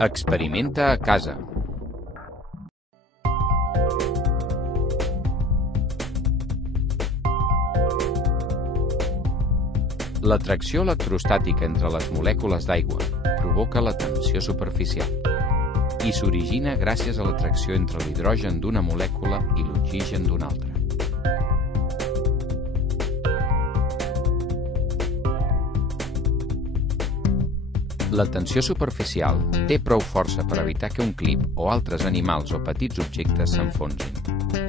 Experimenta a casa. L'atracció electrostàtica entre les molècules d'aigua provoca la tensió superficial i s'origina gràcies a l'atracció entre l'hidrogen d'una molècula i l'oxigen d'una altra. La tensió superficial té prou força per evitar que un clip o altres animals o petits objectes s'enfonsin.